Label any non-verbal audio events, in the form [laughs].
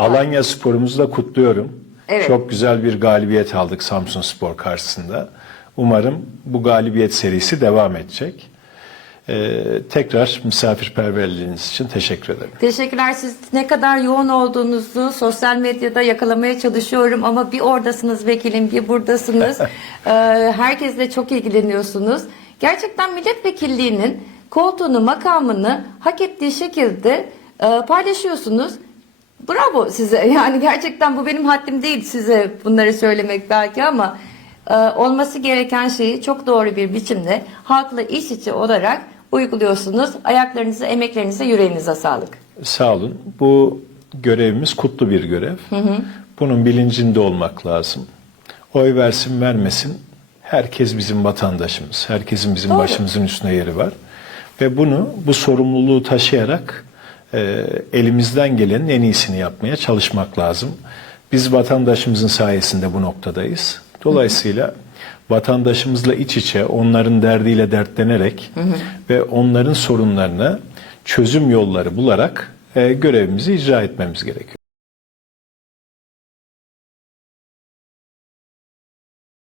Alanya sporumuzu da kutluyorum. Evet. Çok güzel bir galibiyet aldık Samsun Spor karşısında. Umarım bu galibiyet serisi devam edecek. Ee, tekrar misafirperverliğiniz için teşekkür ederim. Teşekkürler. Siz ne kadar yoğun olduğunuzu sosyal medyada yakalamaya çalışıyorum ama bir oradasınız vekilim, bir buradasınız. [laughs] Ee, herkesle çok ilgileniyorsunuz. Gerçekten milletvekilliğinin koltuğunu, makamını hak ettiği şekilde e, paylaşıyorsunuz. Bravo size. [laughs] Yani gerçekten bu benim haddim değil size bunları söylemek belki ama e, olması gereken şeyi çok doğru bir biçimde halkla iç içe olarak uyguluyorsunuz. Ayaklarınıza, emeklerinize, yüreğinize sağlık. Sağ olun. Bu görevimiz kutlu bir görev. Bunun bilincinde olmak lazım. Oy versin vermesin herkes bizim vatandaşımız. Herkesin bizim Doğru. başımızın üstünde yeri var. Ve bunu bu sorumluluğu taşıyarak e, elimizden gelenin en iyisini yapmaya çalışmak lazım. Biz vatandaşımızın sayesinde bu noktadayız. Dolayısıyla vatandaşımızla iç içe, onların derdiyle dertlenerek ve onların sorunlarına çözüm yolları bularak e, görevimizi icra etmemiz gerekiyor.